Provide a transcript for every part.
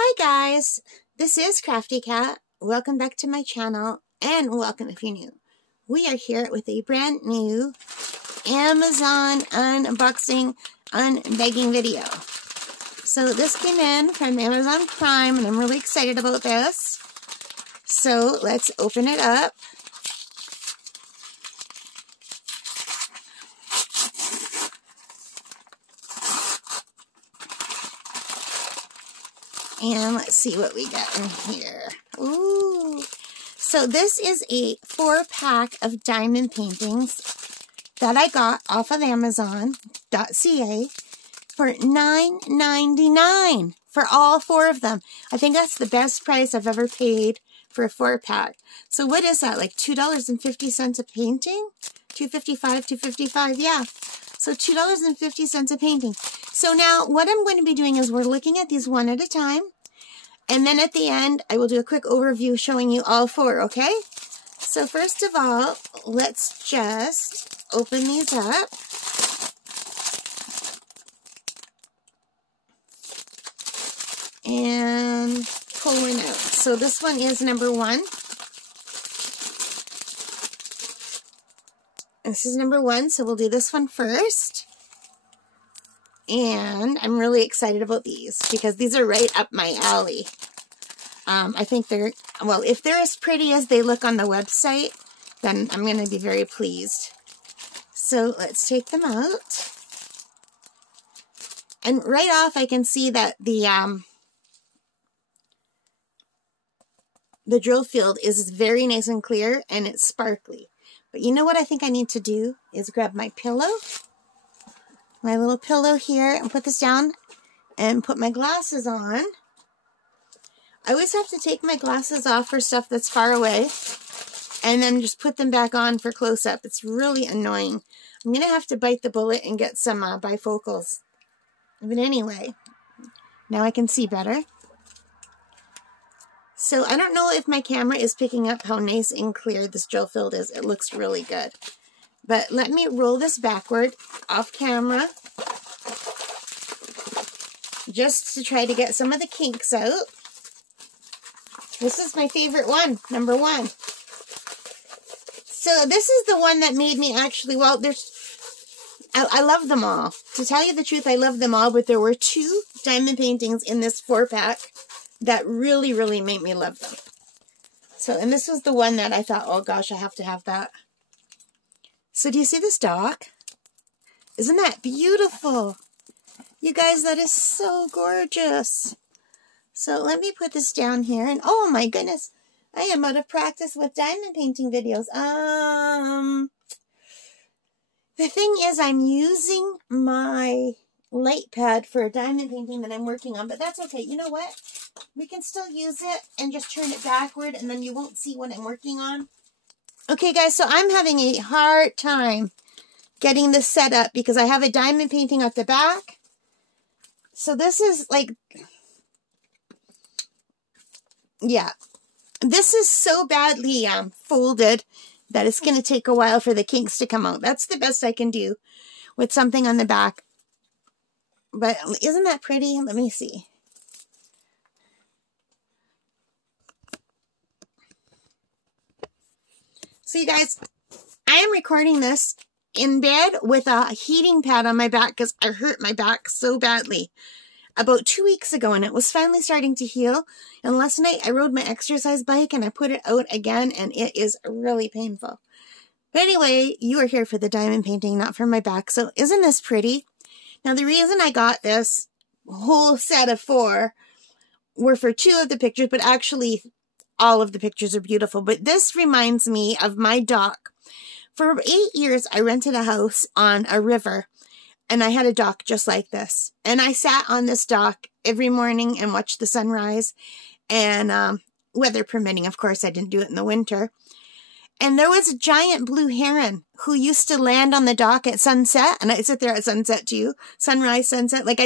Hi guys, this is Crafty Cat. Welcome back to my channel and welcome if you're new. We are here with a brand new Amazon unboxing, unbagging video. So this came in from Amazon Prime and I'm really excited about this. So let's open it up. And let's see what we got in here. Ooh. So this is a 4-pack of diamond paintings that I got off of Amazon.ca for $9.99 for all 4 of them. I think that's the best price I've ever paid for a 4-pack. So what is that, like $2.50 a painting? $2.55, yeah. So $2.50 a painting. So now what I'm going to be doing is we're looking at these one at a time. And then at the end, I will do a quick overview showing you all 4, okay? So first of all, let's just open these up. And pull one out. So this one is number 1. This is number 1, so we'll do this one first. And I'm really excited about these because these are right up my alley. I think they're, well, if they're as pretty as they look on the website, then I'm going to be very pleased. So let's take them out. And right off I can see that the drill field is very nice and clear and it's sparkly. But you know what I think I need to do is grab my pillow. My little pillow here and put this down and put my glasses on. I always have to take my glasses off for stuff that's far away and then just put them back on for close-up. It's really annoying. I'm going to have to bite the bullet and get some bifocals. But anyway, now I can see better. So I don't know if my camera is picking up how nice and clear this drill field is. It looks really good. But let me roll this backward off camera just to try to get some of the kinks out. This is my favorite one, number 1. So this is the one that made me actually, well, I love them all. To tell you the truth, I love them all, but there were 2 diamond paintings in this 4-pack that really, really made me love them. So, and this was the one that I thought, oh gosh, I have to have that. So do you see this dock? Isn't that beautiful? You guys, that is so gorgeous. So let me put this down here. And oh my goodness, I am out of practice with diamond painting videos. The thing is, I'm using my light pad for a diamond painting that I'm working on, but that's okay. You know what? We can still use it and just turn it backward and then you won't see what I'm working on. Okay guys, so I'm having a hard time getting this set up because I have a diamond painting at the back. So this is like, yeah, this is so badly folded that it's going to take a while for the kinks to come out. That's the best I can do with something on the back. But isn't that pretty? Let me see. So you guys, I am recording this in bed with a heating pad on my back because I hurt my back so badly about 2 weeks ago and it was finally starting to heal. And last night I rode my exercise bike and I put it out again and it is really painful. But anyway, you are here for the diamond painting, not for my back. So isn't this pretty? Now the reason I got this whole set of 4 were for 2 of the pictures, but actually all of the pictures are beautiful. But this reminds me of my dock. For 8 years, I rented a house on a river, and I had a dock just like this. And I sat on this dock every morning and watched the sunrise. And weather permitting, of course, I didn't do it in the winter. And there was a giant blue heron who used to land on the dock at sunset. And I sit there at sunset too. Sunrise, sunset. Like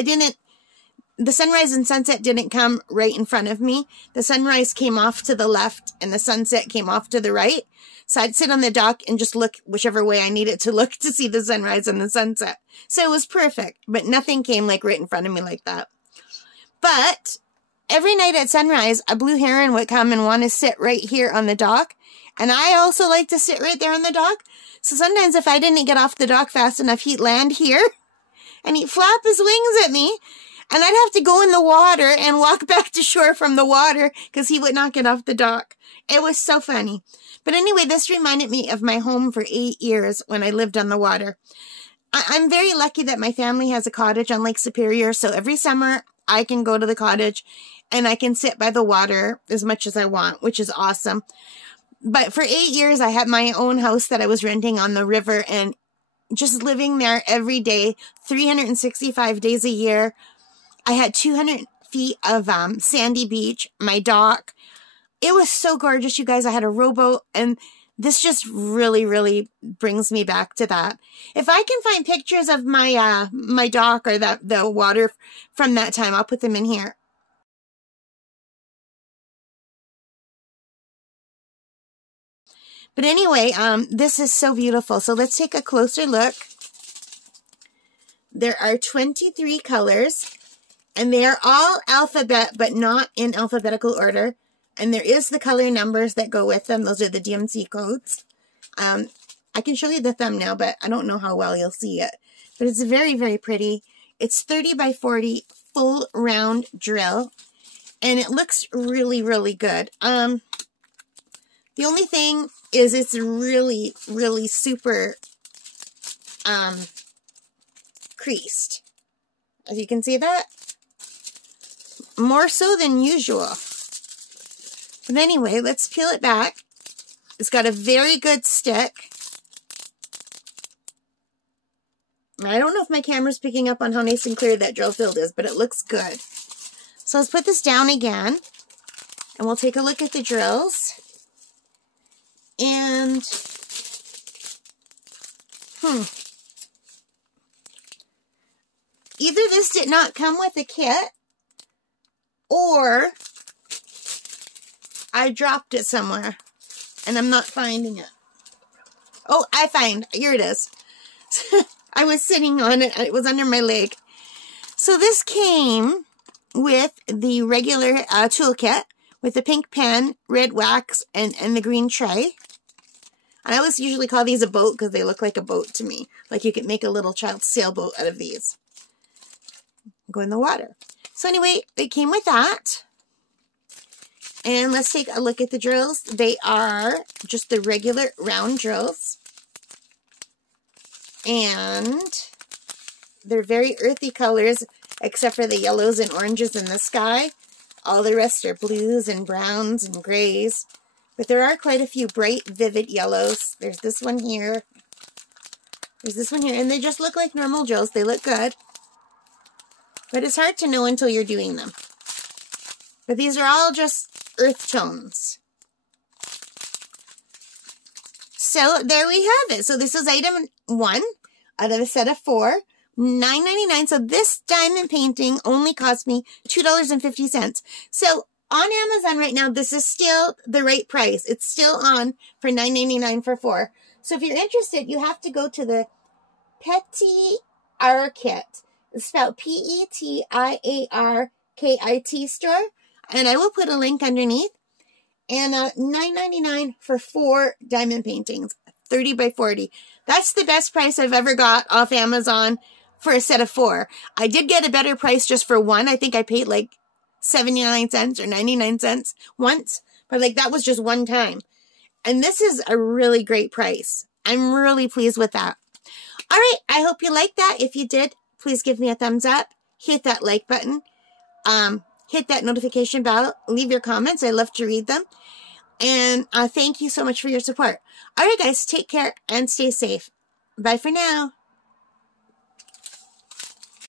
the sunrise and sunset didn't come right in front of me. The sunrise came off to the left and the sunset came off to the right. So I'd sit on the dock and just look whichever way I needed to look to see the sunrise and the sunset. So it was perfect, but nothing came like right in front of me like that. But every night at sunrise, a blue heron would come and want to sit right here on the dock. And I also like to sit right there on the dock. So sometimes if I didn't get off the dock fast enough, he'd land here and he'd flap his wings at me. And I'd have to go in the water and walk back to shore from the water because he would not get off the dock. It was so funny. But anyway, this reminded me of my home for 8 years when I lived on the water. I'm very lucky that my family has a cottage on Lake Superior. So every summer I can go to the cottage and I can sit by the water as much as I want, which is awesome. But for 8 years, I had my own house that I was renting on the river and just living there every day, 365 days a year. I had 200 feet of sandy beach, my dock. It was so gorgeous, you guys. I had a rowboat, and this just really, really brings me back to that. If I can find pictures of my my dock or the water from that time, I'll put them in here. But anyway, this is so beautiful. So let's take a closer look. There are 23 colors, and they are all alphabet, but not in alphabetical order. And there is the color numbers that go with them. Those are the DMC codes. I can show you the thumbnail, but I don't know how well you'll see it. But it's very, very pretty. It's 30 by 40 full round drill, and it looks really, really good. The only thing is it's really, really super creased. As you can see that. More so than usual. But anyway, let's peel it back. It's got a very good stick. I don't know if my camera's picking up on how nice and clear that drill field is, but it looks good. So let's put this down again, and we'll take a look at the drills. And, either this did not come with a kit, or I dropped it somewhere, and I'm not finding it. Oh, here it is. I was sitting on it. It was under my leg. So this came with the regular toolkit with the pink pen, red wax, and the green tray. And I always usually call these a boat because they look like a boat to me. Like you could make a little child's sailboat out of these. Go in the water. So anyway, it came with that. And let's take a look at the drills. They are just the regular round drills. And they're very earthy colors, except for the yellows and oranges in the sky. All the rest are blues and browns and grays. But there are quite a few bright, vivid yellows. There's this one here. There's this one here. And they just look like normal drills. They look good. But it's hard to know until you're doing them. But these are all just earth tones. So there we have it. So this is item 1 out of a set of 4. $9.99. So this diamond painting only cost me $2.50. So on Amazon right now, this is still the right price. It's still on for $9.99 for 4. So if you're interested, you have to go to the Petit Kit. It's spelled Petiarkit store. And I will put a link underneath. And $9.99 for 4 diamond paintings, 30 by 40. That's the best price I've ever got off Amazon for a set of 4. I did get a better price just for one. I think I paid like 79 cents or 99 cents once. But like that was just one time. And this is a really great price. I'm really pleased with that. All right. I hope you liked that. If you did, please give me a thumbs up. Hit that like button. Hit that notification bell. Leave your comments. I love to read them. And thank you so much for your support. All right, guys, take care and stay safe. Bye for now.